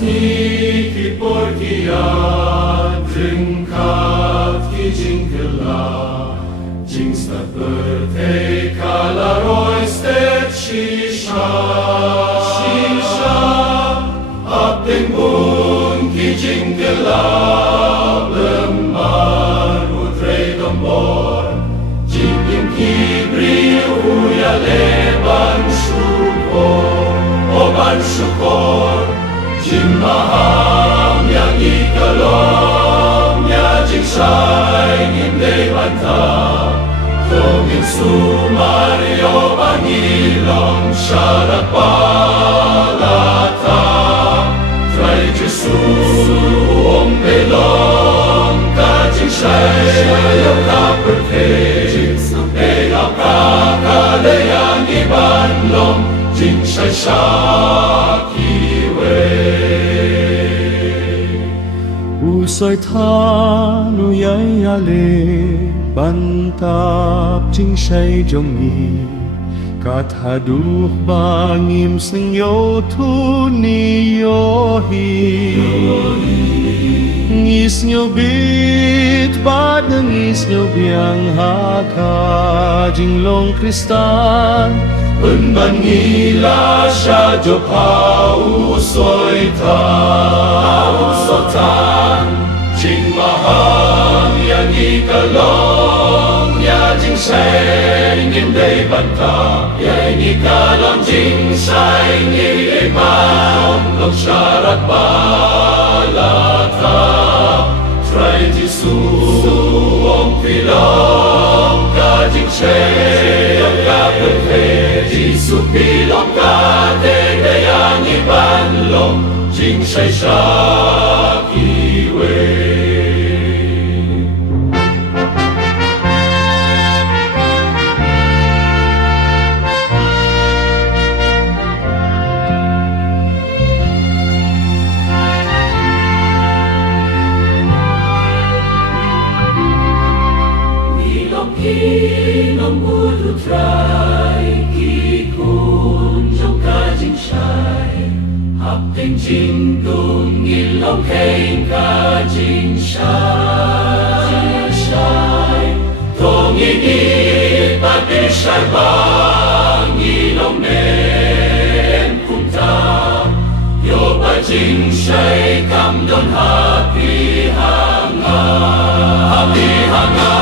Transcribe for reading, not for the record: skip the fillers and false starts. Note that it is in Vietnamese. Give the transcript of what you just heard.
ni portian drinkat ki jingla jingsta birthday kalaroistet shisha apeng bun ki jingla lembar utrei dombor jingim kibri uya leban syukur oban syukur jing maham yang ikalom ya jing sai ngim dei banta tongin sumario bangilong syarat palata trai jesu om belong ka jing sai yo ka perke elak ka kalayang iban long jing sai shaki Usai thanu yai ale bantap jing sai jong ni kathaduh bangim sngewtynnad sngeww bit bad sngeww biang haka jinglong kristan Unban ngila siya jopau soitan Jing mahang yang ikalong ya jing sai ngim dei banta ya ikalong jing sai ngim imam long syarat balata try jisu om pilong ka jing sai ka jisu pilong ka te dayang iban long jing sai shaki we Ilong budu try kikun jong ka jing shai hap ting jing dung ilong Kane ka jing shai tong ingit pati shai bang ilong nen kumta yo pa jing shai kam don happy hanga